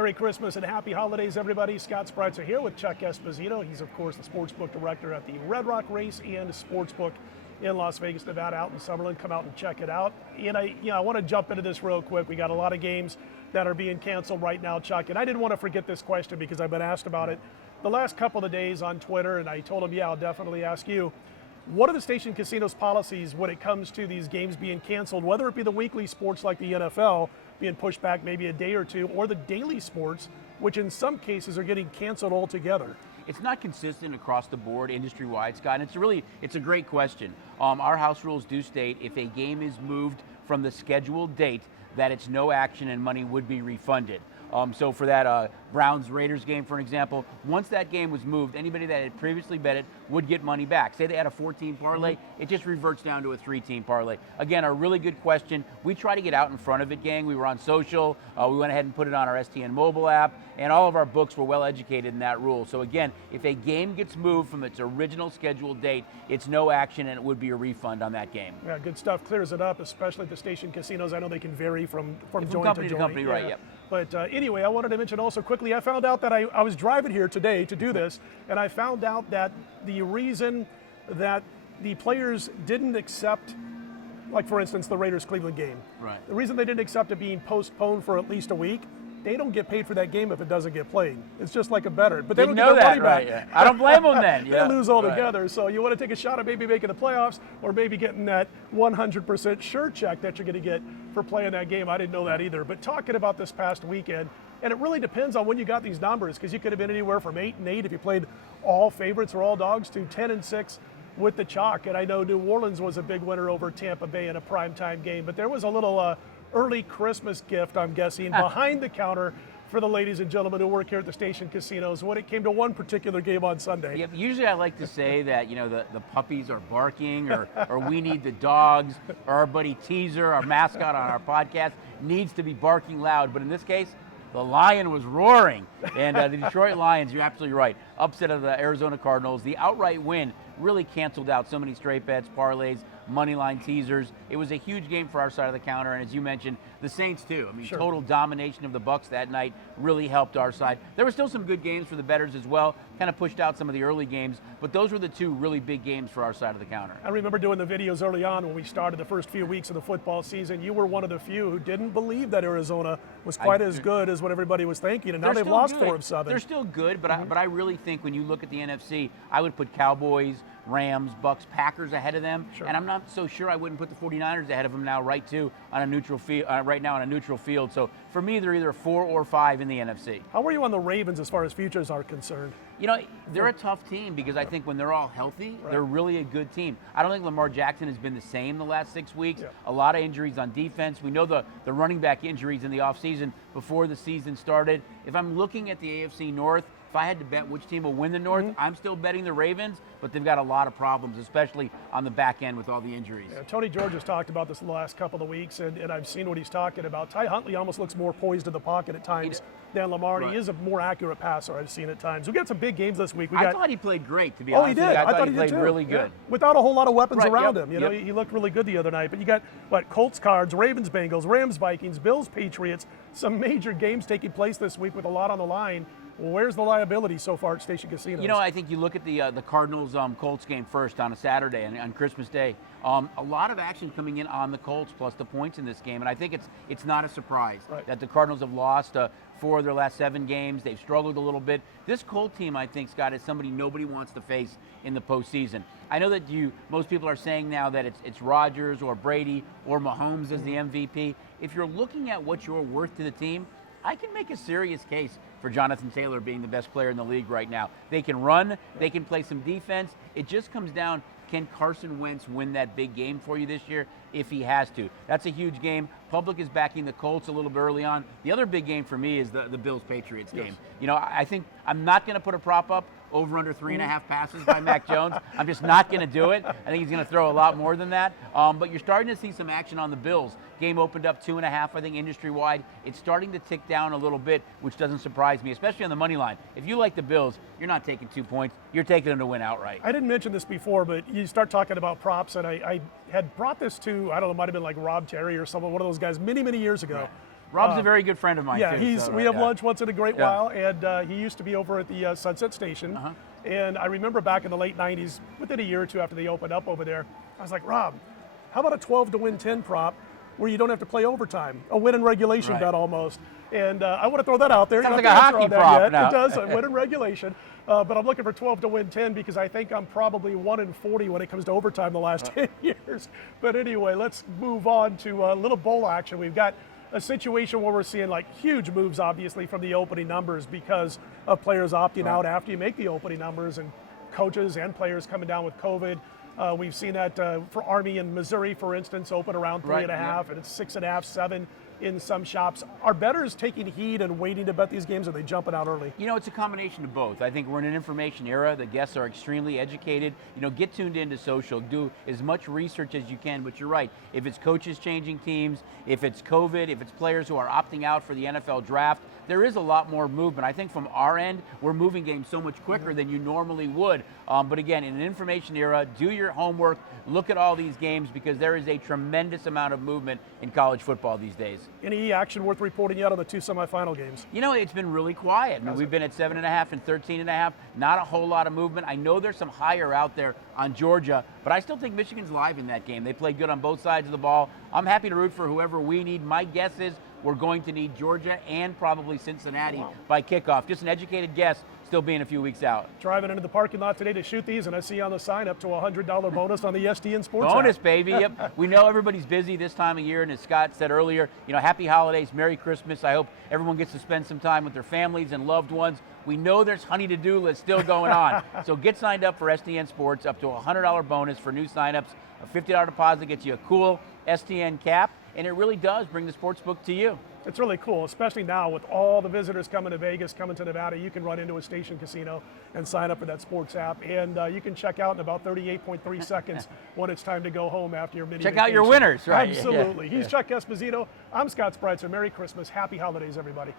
Merry Christmas and Happy Holidays, everybody. Scott Spreitzer here with Chuck Esposito. He's, of course, the Sportsbook Director at the Red Rock Race and Sportsbook in Las Vegas, Nevada, out in Summerlin. Come out and check it out. And I want to jump into this real quick. We got a lot of games that are being canceled right now, Chuck. And I didn't want to forget this question because I've been asked about it the last couple of days on Twitter. And I told him, yeah, I'll definitely ask you. What are the station casinos' policies when it comes to these games being canceled, whether it be the weekly sports like the NFL being pushed back maybe a day or two, or the daily sports, which in some cases are getting canceled altogether? It's not consistent across the board, industry-wide, Scott, and it's a great question. Our house rules do state if a game is moved from the scheduled date, that it's no action and money would be refunded. So for that Browns-Raiders game, for example, once that game was moved, anybody that had previously bet it would get money back. Say they had a 4-team parlay, it just reverts down to a 3-team parlay. Again, a really good question. We try to get out in front of it, gang. We were on social. We went ahead and put it on our STN mobile app, and all of our books were well educated in that rule. So again, if a game gets moved from its original scheduled date, it's no action and it would be a refund on that game. Yeah, good stuff. Clears it up, especially at the station casinos. I know they can vary from joint company to to company, yeah. right, yep. But anyway, I wanted to mention also quickly, I found out that I was driving here today to do this, and I found out that the reason that the players didn't accept, like for instance, the Raiders-Cleveland game, right. The reason they didn't accept it being postponed for at least a week, they don't get paid for that game if it doesn't get played. It's just like a bettor, but they don't get their money back. Yeah. I don't blame them then. They lose altogether. Right. So you want to take a shot at maybe making the playoffs or maybe getting that 100% sure check that you're going to get for playing that game. I didn't know that either. But talking about this past weekend, and it really depends on when you got these numbers, because you could have been anywhere from 8-8 if you played all favorites or all dogs to 10-6 with the chalk. And I know New Orleans was a big winner over Tampa Bay in a primetime game, but there was a little early Christmas gift, I'm guessing, behind the counter for the ladies and gentlemen who work here at the station casinos when it came to one particular game on Sunday. Yeah, usually I like to say that, the puppies are barking or we need the dogs, or our buddy Teaser, our mascot on our podcast, needs to be barking loud. But in this case, the lion was roaring. And the Detroit Lions, you're absolutely right, upset of the Arizona Cardinals. The outright win really canceled out so many straight bets, parlays, money line teasers. It was a huge game for our side of the counter, and as you mentioned, the Saints too. I mean, sure. Total domination of the Bucs that night really helped our side. There were still some good games for the bettors as well, kind of pushed out some of the early games, but those were the two really big games for our side of the counter. I remember doing the videos early on when we started the first few weeks of the football season. You were one of the few who didn't believe that Arizona was quite as good as what everybody was thinking, and now they've lost 4 of 7. They're still good, but I really think when you look at the NFC, I would put Cowboys, Rams, Bucks, Packers ahead of them, sure. And I'm not so sure I wouldn't put the 49ers ahead of them now, right now on a neutral field. So for me, they're either 4 or 5 in the NFC. How are you on the Ravens as far as futures are concerned? They're a tough team because I think when they're all healthy, right. They're really a good team. I don't think Lamar Jackson has been the same the last 6 weeks. Yeah. A lot of injuries on defense. We know the running back injuries in the offseason before the season started. If I'm looking at the AFC North, if I had to bet which team will win the North, I'm still betting the Ravens, but they've got a lot of problems, especially on the back end with all the injuries. Yeah, Tony George has talked about this the last couple of weeks, and I've seen what he's talking about. Ty Huntley almost looks more poised in the pocket at times than Lamar. Right. He is a more accurate passer, I've seen at times. We got some big games this week. I thought he played great, to be honest. He did. I thought he did played too. really good. Yeah. Without a whole lot of weapons around him. Yep. He looked really good the other night. But you got, Colts Cards, Ravens Bengals, Rams Vikings, Bills Patriots, some major games taking place this week with a lot on the line. Well, where's the liability so far at Station Casinos? I think you look at the Cardinals Colts game first on a Saturday and on Christmas Day. A lot of action coming in on the Colts plus the points in this game, and I think it's not a surprise that the Cardinals have lost 4 of their last 7 games. They've struggled a little bit. This Colt team, I think, Scott, is somebody nobody wants to face in the postseason. I know that most people are saying now that it's Rodgers or Brady or Mahomes as the MVP. If you're looking at what you're worth to the team, I can make a serious case for Jonathan Taylor being the best player in the league right now. They can run, they can play some defense. It just comes down, can Carson Wentz win that big game for you this year if he has to? That's a huge game. Public is backing the Colts a little bit early on. The other big game for me is the Bills-Patriots game. I think I'm not going to put a prop up over under 3.5 passes by Mac Jones. I'm just not going to do it. I think he's going to throw a lot more than that. But you're starting to see some action on the Bills. Game opened up 2.5, I think, industry-wide. It's starting to tick down a little bit, which doesn't surprise me, especially on the money line. If you like the Bills, you're not taking 2 points. You're taking them to win outright. I didn't mention this before, but you start talking about props, and I had brought this to, I don't know, it might have been like Rob Terry or someone, one of those guys many, many years ago. Right. Rob's a very good friend of mine, yeah, too. we have lunch once in a great Yeah. while, and he used to be over at the Sunset Station. And I remember back in the late 90s, within a year or two after they opened up over there, I was like, Rob, how about a 12 to win 10 prop where you don't have to play overtime? A win in regulation bet almost. And I want to throw that out there. Sounds You like don't a have to hockey answer on that prop yet. now. It does, a win in regulation. But I'm looking for 12 to win 10 because I think I'm probably 1 in 40 when it comes to overtime the last 10 years. But anyway, let's move on to a little bowl action. We've got a situation where we're seeing like huge moves, obviously, from the opening numbers because of players opting out after you make the opening numbers, and coaches and players coming down with COVID. We've seen that for Army in Missouri, for instance, open around 3.5, and it's 6.5, 7 in some shops. Are bettors taking heed and waiting to bet these games, or are they jumping out early? You know, it's a combination of both. I think we're in an information era. The guests are extremely educated. You know, get tuned into social. Do as much research as you can, but you're right. If it's coaches changing teams, if it's COVID, if it's players who are opting out for the NFL draft, there is a lot more movement. I think from our end, we're moving games so much quicker than you normally would. But again, in an information era, do your homework, look at all these games because there is a tremendous amount of movement in college football these days. Any action worth reporting yet on the 2 semifinal games? You know, it's been really quiet. I mean, we've been at 7.5 and 13.5. Not a whole lot of movement. I know there's some higher out there on Georgia, but I still think Michigan's live in that game. They played good on both sides of the ball. I'm happy to root for whoever we need. My guess is we're going to need Georgia and probably Cincinnati by kickoff. Just an educated guess, still being a few weeks out. Driving into the parking lot today to shoot these, and I see on the sign up to a $100 bonus on the STN Sports Bonus, app. baby. Yep. We know everybody's busy this time of year, and as Scott said earlier, you know, happy holidays, Merry Christmas. I hope everyone gets to spend some time with their families and loved ones. We know there's honey to-do list still going on. So get signed up for STN Sports, up to a $100 bonus for new signups. A $50 deposit gets you a cool STN cap, and it really does bring the sports book to you. It's really cool, especially now with all the visitors coming to Vegas, coming to Nevada. You can run into a station casino and sign up for that sports app, and you can check out in about 38.3 seconds when it's time to go home after your mini Check vacation. out your winners, right? Absolutely. He's Chuck Esposito. I'm Scott Spreitzer. Merry Christmas. Happy holidays, everybody.